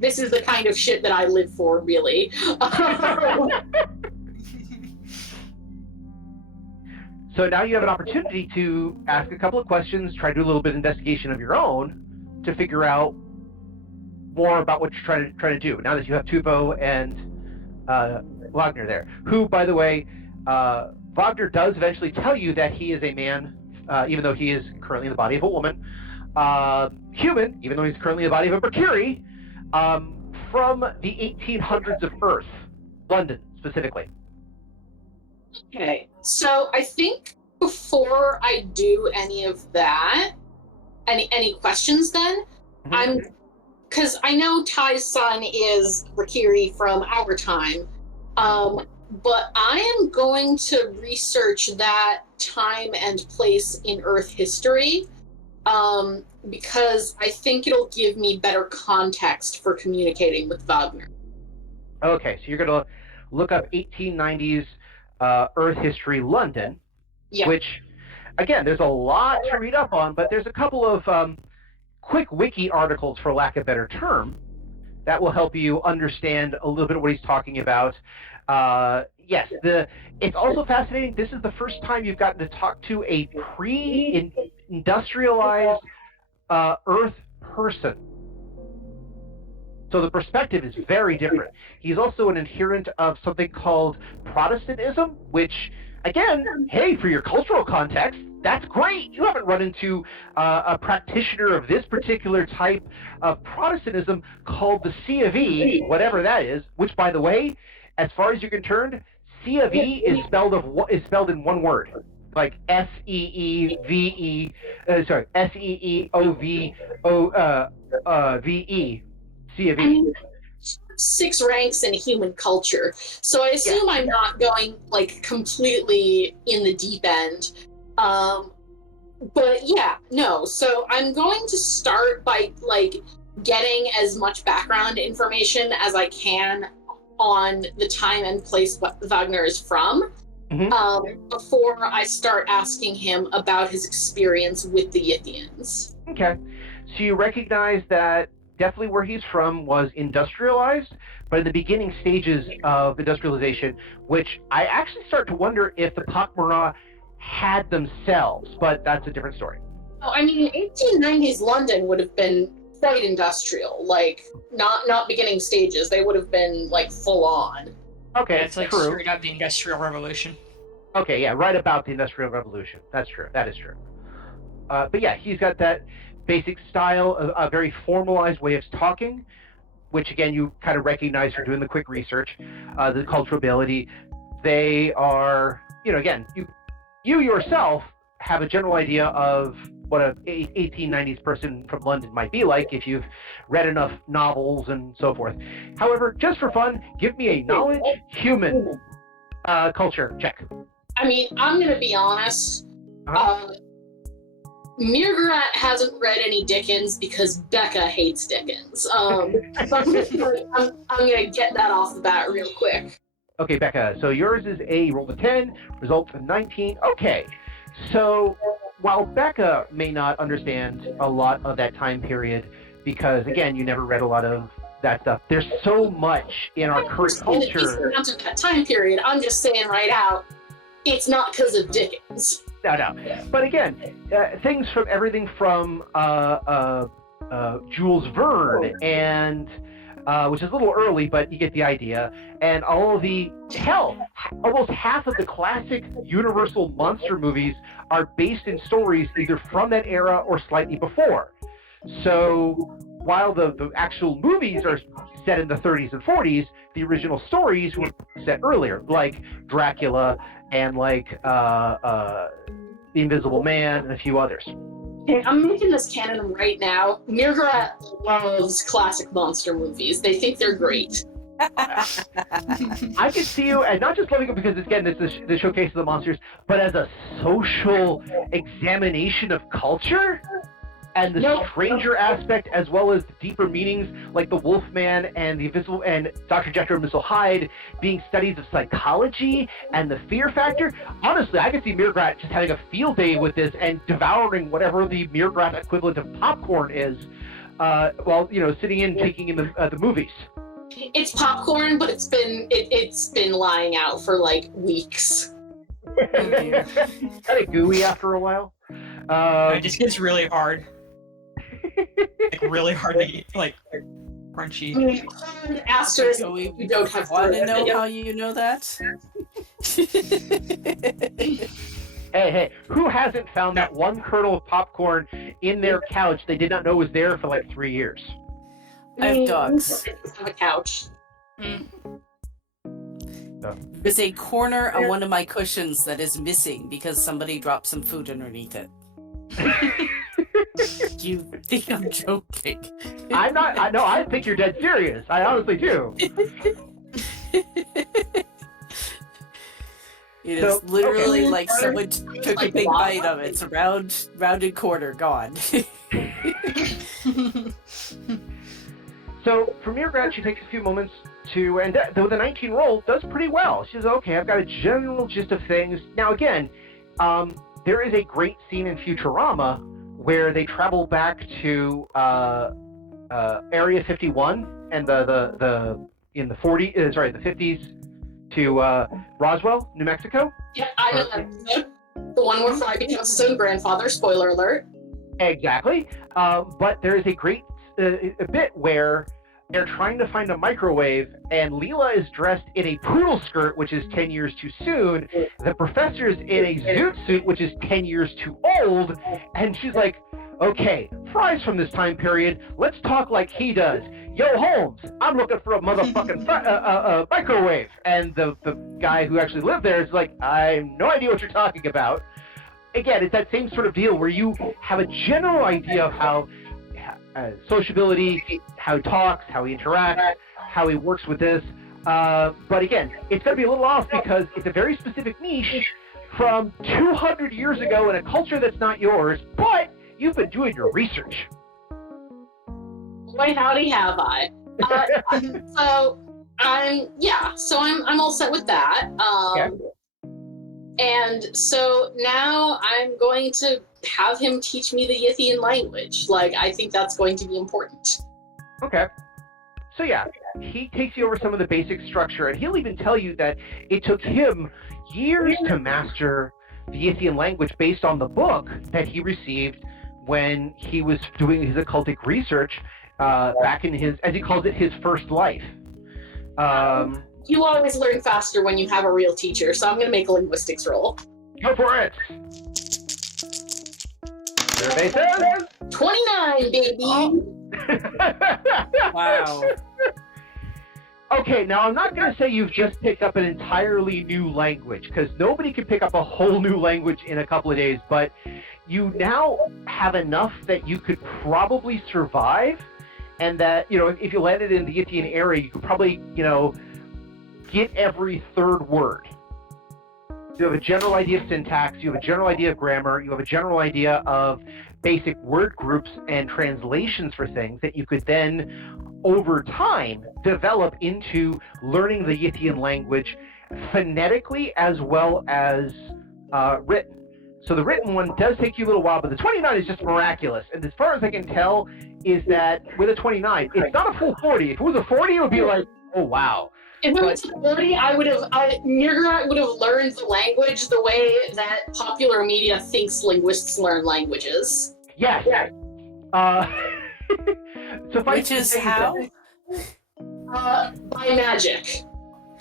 This is the kind of shit that I live for, really. So now you have an opportunity to ask a couple of questions, try to do a little bit of investigation of your own, to figure out more about what you're trying to do. Now that you have Tuvo and Wagner there, who, by the way, Wagner does eventually tell you that he is a man, even though he is currently in the body of a woman. Human, even though he's currently in the body of a Mercury, from the 1800s of Earth, London specifically. Okay, so I think before I do any of that, any questions then, because I know Ty's son is Rakiri from our time, but I am going to research that time and place in Earth history, because I think it'll give me better context for communicating with Wagner. Okay, so you're going to look up 1890s Earth history London, which, again, there's a lot to read up on, but there's a couple of quick wiki articles, for lack of a better term, that will help you understand a little bit of what he's talking about. Yes, it's also fascinating. This is the first time you've gotten to talk to a pre-industrialized Earth person. So the perspective is very different. He's also an adherent of something called Protestantism, which, again, hey, for your cultural context, that's great. You haven't run into a practitioner of this particular type of Protestantism called the C of E, whatever that is, which, by the way, as far as you're concerned, C of E is spelled in one word, like S-E-E-V-E, S-E-E-O-V-O-V-E, C of E. 6 ranks in human culture, so I assume I'm not going like completely in the deep end. But yeah, no. So I'm going to start by like getting as much background information as I can on the time and place Wagner is from, before I start asking him about his experience with the Yithians. Okay, so you recognize that definitely where he's from was industrialized, but in the beginning stages of industrialization, which I actually start to wonder if the pak'ma'ra had themselves, but that's a different story. Oh, I mean, 1890s London would have been quite industrial, like not beginning stages. They would have been like full on. Okay, it's like true. straight up the Industrial Revolution. Okay, yeah, right about the Industrial Revolution. That's true. That is true. But yeah, he's got that basic style, a very formalized way of talking, which again you kind of recognize from doing the quick research. The cultural ability, they are, again, you yourself have a general idea of what a 1890s person from London might be like if you've read enough novels and so forth. However, just for fun, give me a knowledge human culture check. I mean, I'm gonna be honest. mrr'grr'rat hasn't read any Dickens because Becca hates Dickens. So I'm gonna get that off the bat real quick. Okay, Becca, so yours is a roll of 10, results in 19. Okay, so while Becca may not understand a lot of that time period, because, again, you never read a lot of that stuff, there's so much in our current culture. In that time period, I'm just saying right out, it's not because of Dickens. No. But again, things from everything from Jules Verne and... which is a little early, but you get the idea. And all of almost half of the classic Universal monster movies are based in stories either from that era or slightly before. So while the actual movies are set in the 30s and 40s, the original stories were set earlier, like Dracula and like The Invisible Man and a few others. Okay, I'm making this canon right now. mrr'grr'rat loves classic monster movies. They think they're great. I can see you, and not just loving it because, again, this is the showcase of the monsters, but as a social examination of culture and the stranger aspect, as well as the deeper meanings, like the Wolfman and the Invisible and Dr. Jekyll and Mr. Hyde being studies of psychology and the fear factor. Honestly, I can see mrr'grr'rat just having a field day with this and devouring whatever the mrr'grr'rat equivalent of popcorn is, while sitting in taking in the movies. It's popcorn, but it's been lying out for like weeks. Kind of gooey after a while. It just gets really hard. Like really hard to eat, like crunchy. Asterisk, So we you don't have want to to know how you know that? Hey, who hasn't found that one kernel of popcorn in their couch they did not know was there for like 3 years? I have dogs. Have a couch. There's a corner on one of my cushions that is missing because somebody dropped some food underneath it. You think I'm joking? I'm not. I think you're dead serious. I honestly do. It is literally like someone took a big bite of it. It's a rounded corner gone. So for mrr'grr'rat, she takes a few moments to, and with a 19 roll, does pretty well. She says, okay, I've got a general gist of things. Now again, there is a great scene in Futurama where they travel back to Area 51 and the 50s to Roswell, New Mexico. Yeah, I know that episode. The one where Fry becomes his own grandfather. Spoiler alert. Exactly. But there is a great a bit where they're trying to find a microwave, and Leela is dressed in a poodle skirt, which is 10 years too soon. The professor's in a zoot suit, which is 10 years too old. And she's like, okay, Fry's from this time period. Let's talk like he does. Yo, Holmes, I'm looking for a motherfucking microwave. And the guy who actually lived there is like, I have no idea what you're talking about. Again, it's that same sort of deal where you have a general idea of how sociability, how he talks, how he interacts, how he works with this. But again, it's going to be a little off because it's a very specific niche from 200 years ago in a culture that's not yours, but you've been doing your research. Boy, howdy have I. So I'm all set with that. And so now I'm going to have him teach me the Yithan language. Like, I think that's going to be important. Okay. So yeah, he takes you over some of the basic structure, and he'll even tell you that it took him years to master the Yithan language based on the book that he received when he was doing his occultic research back in his, as he calls it, his first life. You always learn faster when you have a real teacher, so I'm going to make a linguistics roll. Go for it! Survey says 29, baby! Oh. Wow. Okay, now I'm not going to say you've just picked up an entirely new language, because nobody can pick up a whole new language in a couple of days, but you now have enough that you could probably survive, and that, if you landed in the Yithan area, you could probably, get every third word. You have a general idea of syntax, you have a general idea of grammar, you have a general idea of basic word groups and translations for things that you could then, over time, develop into learning the Yithan language phonetically as well as written. So the written one does take you a little while, but the 29 is just miraculous. And as far as I can tell, is that with a 29, it's not a full 40. If it was a 40, it would be like, oh, wow. If it was 40, mrr'grr'rat would have learned the language the way that popular media thinks linguists learn languages. Yes. Which is how? By magic.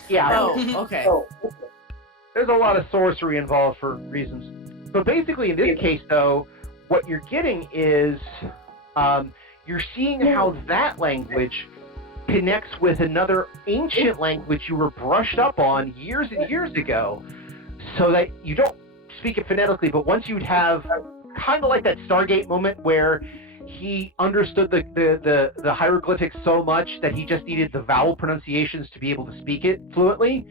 Yeah. Oh, okay. There's a lot of sorcery involved for reasons. But basically, in this case, though, what you're getting is you're seeing how that language connects with another ancient language you were brushed up on years and years ago, so that you don't speak it phonetically, but once you'd have kind of like that Stargate moment where he understood the hieroglyphics so much that he just needed the vowel pronunciations to be able to speak it fluently.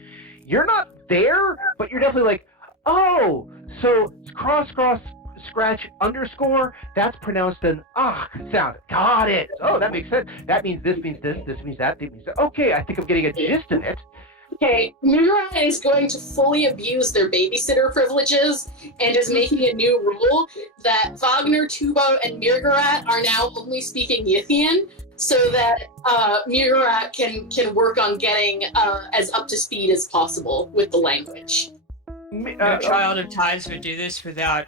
You're not there, but you're definitely like, oh, so cross, scratch, underscore, that's pronounced an sound. Got it. Oh, that makes sense. That means this means this means that means that. Okay, I think I'm getting a gist of it. Okay, mrr'grr'rat is going to fully abuse their babysitter privileges and is making a new rule that Wagner, Tubo, and mrr'grr'rat are now only speaking Yithan, so that mrr'grr'rat can work on getting as up to speed as possible with the language. No child of Tides would do this without,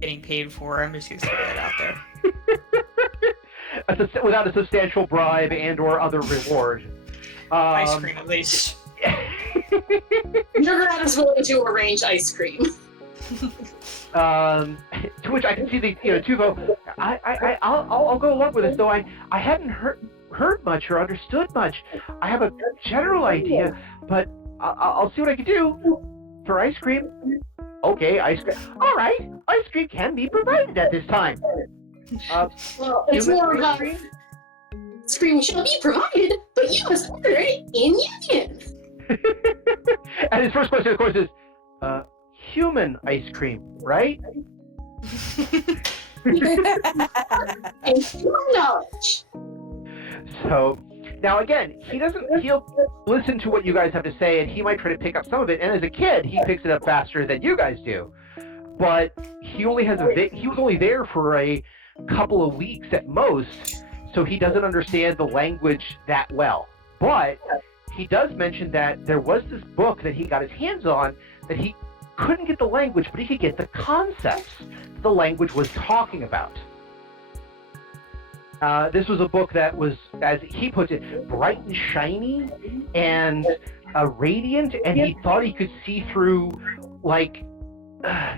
getting paid for. I'm just gonna throw that out there. without a substantial bribe and or other reward. Ice cream, at least. mrr'grr'rat is willing to arrange ice cream. To which I can see the Tuvo. I'll go along with this, though I hadn't heard much or understood much. I have a general idea, but I'll see what I can do for ice cream. Okay, ice cream. All right, ice cream can be provided at this time. Well, it's more about ice cream shall be provided, but you must order it in Yithan. And his first question, of course, is human ice cream, right? And your knowledge. So, now again, he'll listen to what you guys have to say, and he might try to pick up some of it, and as a kid, he picks it up faster than you guys do. But he was only there for a couple of weeks at most, so he doesn't understand the language that well. But he does mention that there was this book that he got his hands on that he couldn't get the language, but he could get the concepts the language was talking about. This was a book that was, as he puts it, bright and shiny and radiant, and he thought he could see through, like,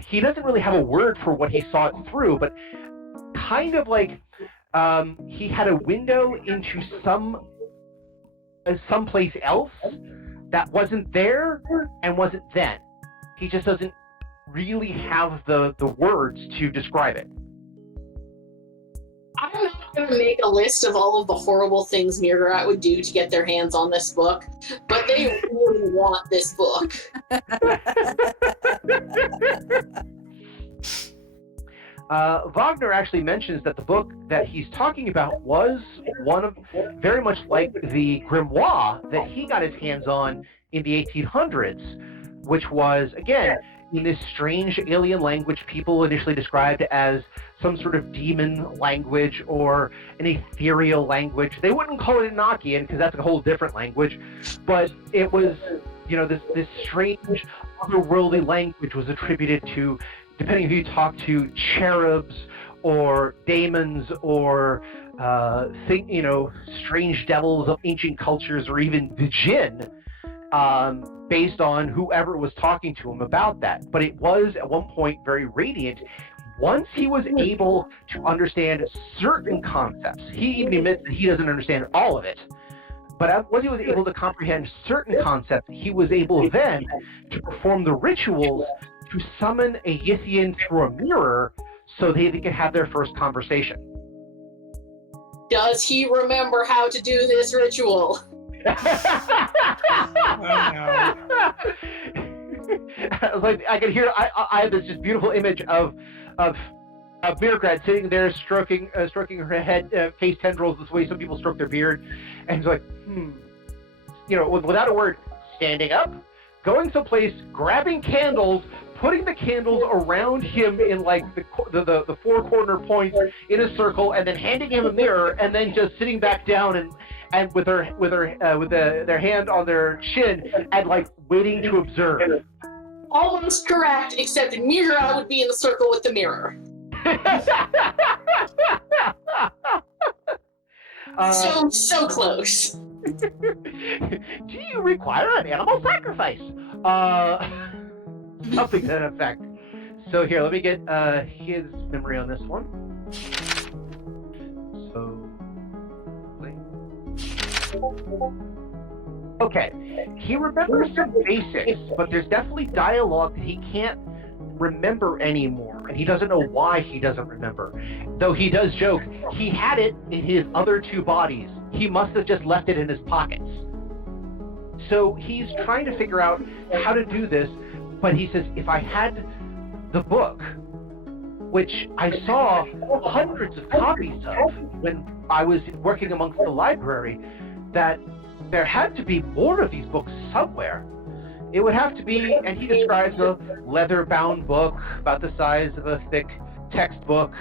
he doesn't really have a word for what he saw it through, but kind of like he had a window into someplace else that wasn't there and wasn't then. He just doesn't really have the words to describe it. I'm not going to make a list of all of the horrible things mrr'grr'rat would do to get their hands on this book, but they really want this book. Wagner actually mentions that the book that he's talking about was one of, very much like the grimoire that he got his hands on in the 1800s, which was, again, in this strange alien language people initially described as some sort of demon language or an ethereal language. They wouldn't call it Enochian because that's a whole different language, but it was, this strange otherworldly language was attributed to, depending if you talk to cherubs or daemons or strange devils of ancient cultures or even the jinn, based on whoever was talking to him about that. But it was at one point very radiant. Once he was able to understand certain concepts, he even admits that he doesn't understand all of it, but once he was able to comprehend certain concepts, he was able then to perform the rituals to summon a Yithan through a mirror so they could have their first conversation. Does he remember how to do this ritual? Like, I can hear. I have this just beautiful image of mrr'grr'rat sitting there stroking her head, face tendrils, this way some people stroke their beard, and he's like, without a word, standing up, going someplace, grabbing candles, putting the candles around him in like the four corner points in a circle, and then handing him a mirror, and then just sitting back down and with their hand on their chin and like waiting to observe. Almost correct, except mrr'grr'rat would be in the circle with the mirror. So close. Do you require an animal sacrifice? Something to that effect. So here, let me get his memory on this one. Okay, he remembers some basics, but there's definitely dialogue that he can't remember anymore, and he doesn't know why he doesn't remember. Though he does joke, he had it in his other two bodies. He must have just left it in his pockets. So he's trying to figure out how to do this, but he says, if I had the book, which I saw hundreds of copies of when I was working amongst the library, that there had to be more of these books somewhere. It would have to be, and he describes a leather-bound book about the size of a thick textbook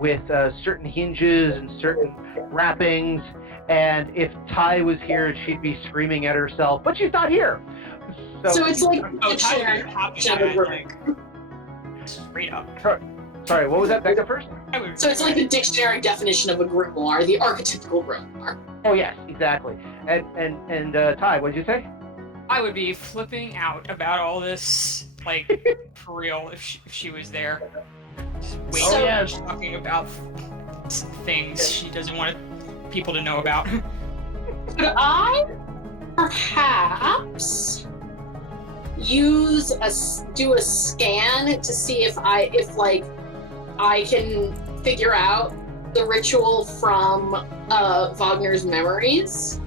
with certain hinges and certain wrappings, and if Ty was here, she'd be screaming at herself, but she's not here! So it's like... Ty's happy, like, straight up. Sorry, what was that? Back up first? So it's like the dictionary definition of a grimoire, the archetypical grimoire. Oh yes, exactly. And Ty, what did you say? I would be flipping out about all this, like, for real, if she was there. Just waiting, So- yes. talking about things she doesn't want people to know about. Could I perhaps do a scan to see if I can figure out the ritual from Wagner's memories?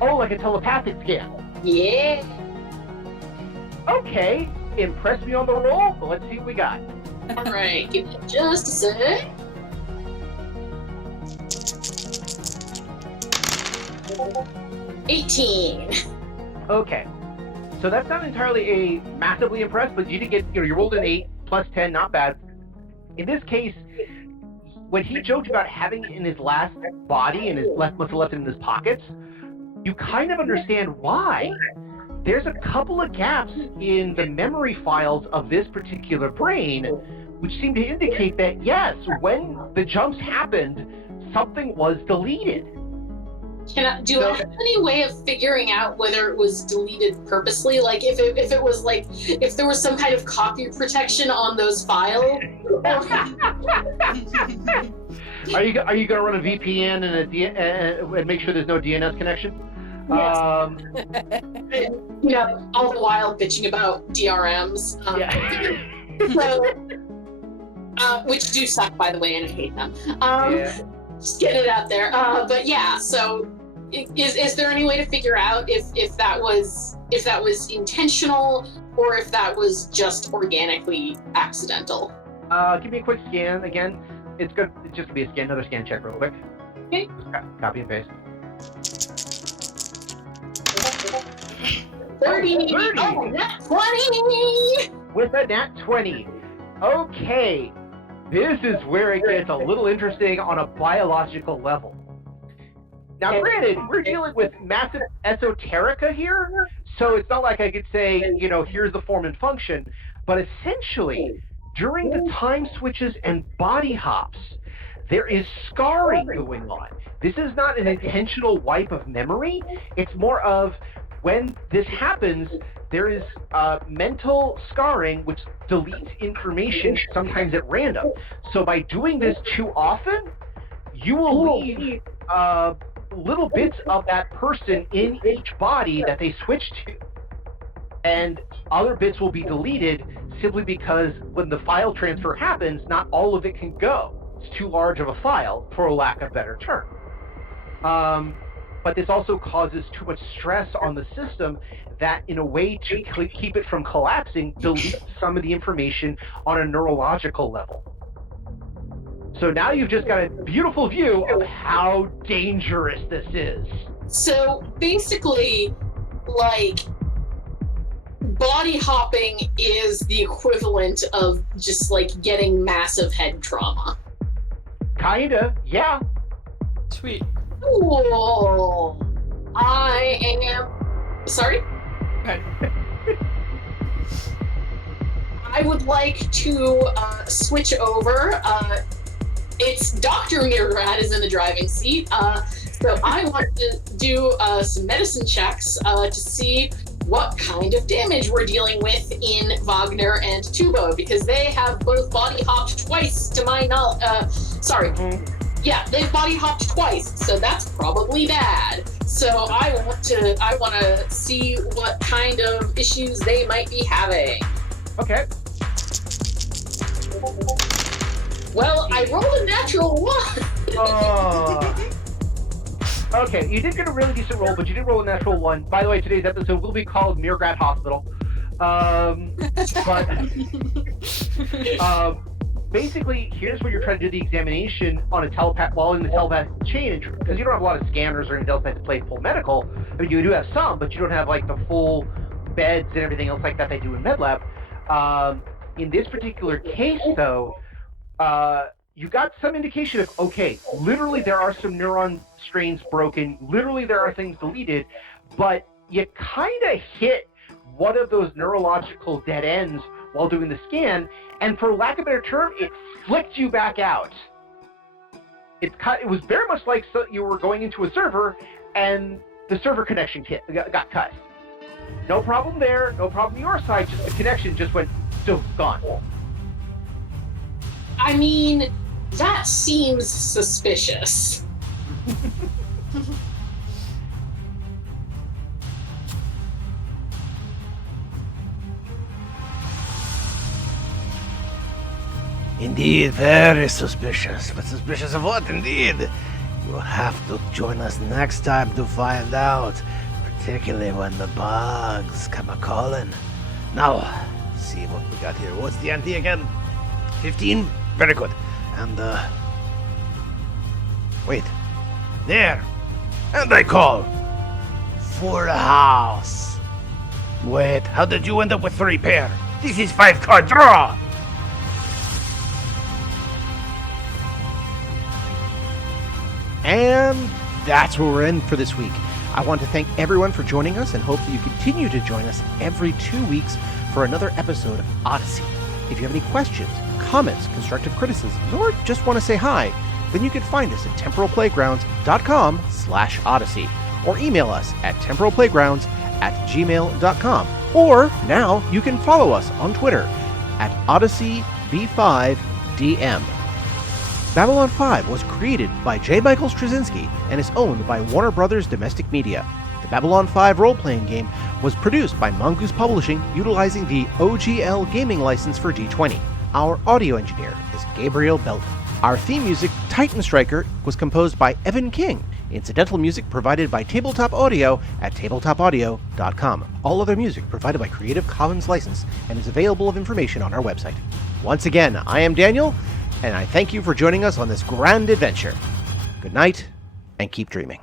Oh, like a telepathic scan. Yeah. Okay, impress me on the roll, but let's see what we got. All right, give me just a sec. $18. Okay, so that's not entirely a massively impressed, but you did get, you rolled an 8 plus 10, not bad. In this case, when he joked about having it in his last body and must have left it in his pockets, you kind of understand why. There's a couple of gaps in the memory files of this particular brain, which seem to indicate that, yes, when the jumps happened, something was deleted. Do I have any way of figuring out whether it was deleted purposely? Like if it was like if there was some kind of copy protection on those files? Are you going to run a VPN and make sure there's no DNS connection? Yes. All the while bitching about DRMs. Which do suck, by the way, and I hate them. Just get it out there. But yeah, so is there any way to figure out if that was intentional or if that was just organically accidental? Give me a quick scan again. It's just gonna be a scan, another scan check real quick. Okay. Copy and paste. 30. 30. Oh, nat 20. With a nat 20. Okay. This is where it gets a little interesting on a biological level. Now, granted, we're dealing with massive esoterica here, so it's not like I could say, here's the form and function, but essentially, during the time switches and body hops, there is scarring going on. This is not an intentional wipe of memory. It's more of when this happens, there is mental scarring which deletes information sometimes at random. So by doing this too often, you will leave little bits of that person in each body that they switch to. And other bits will be deleted simply because when the file transfer happens, not all of it can go. It's too large of a file, for a lack of a better term. But this also causes too much stress on the system that, in a way to keep it from collapsing, deletes some of the information on a neurological level. So now you've just got a beautiful view of how dangerous this is. So basically, like, body hopping is the equivalent of just like getting massive head trauma. Kinda, yeah. Sweet. Cool. I am. Sorry? Okay. I would like to switch over. It's Dr. mrr'grr'rat is in the driving seat. So I want to do some medicine checks to see what kind of damage we're dealing with in Wagner and Tubo, because they have both body hopped twice to my knowledge. Yeah, they've body hopped twice, so that's probably bad. So I want to see what kind of issues they might be having. Okay. Well, I rolled a natural 1. Okay, you did get a really decent roll, but you did roll a natural 1. By the way, today's episode will be called mrr'grr'rat Hospital. Basically, here's where you're trying to do the examination on a telepath while in the telepath chain, because you don't have a lot of scanners or anything else that play full medical. I mean, you do have some, but you don't have like the full beds and everything else like that they do in MedLab. In this particular case, though, you got some indication of, okay, literally there are some neuron strains broken, literally there are things deleted, but you kind of hit one of those neurological dead ends while doing the scan, and for lack of a better term, it flicked you back out. It was very much like you were going into a server, and the server connection got cut. No problem there, no problem on your side, just the connection just went, still gone. I mean, that seems suspicious. Indeed, very suspicious. But suspicious of what, indeed? You'll have to join us next time to find out. Particularly when the bugs come a-calling. Now, see what we got here. What's the ante again? 15? Very good. And, wait. There! And I call for the house. Wait, how did you end up with 3 pair? This is 5-card draw! And that's where we're in for this week. I want to thank everyone for joining us and hope that you continue to join us every 2 weeks for another episode of Odyssey. If you have any questions, comments, constructive criticisms, or just want to say hi, then you can find us at temporalplaygrounds.com/Odyssey or email us at temporalplaygrounds@gmail.com. Or now you can follow us on Twitter at OdysseyB5DM. Babylon 5 was created by J. Michael Straczynski and is owned by Warner Brothers Domestic Media. The Babylon 5 role-playing game was produced by Mongoose Publishing utilizing the OGL gaming license for D20. Our audio engineer is Gabriel Belton. Our theme music, Titan Striker, was composed by Evan King. Incidental music provided by Tabletop Audio at tabletopaudio.com. All other music provided by Creative Commons license and is available of information on our website. Once again, I am Daniel, and I thank you for joining us on this grand adventure. Good night, and keep dreaming.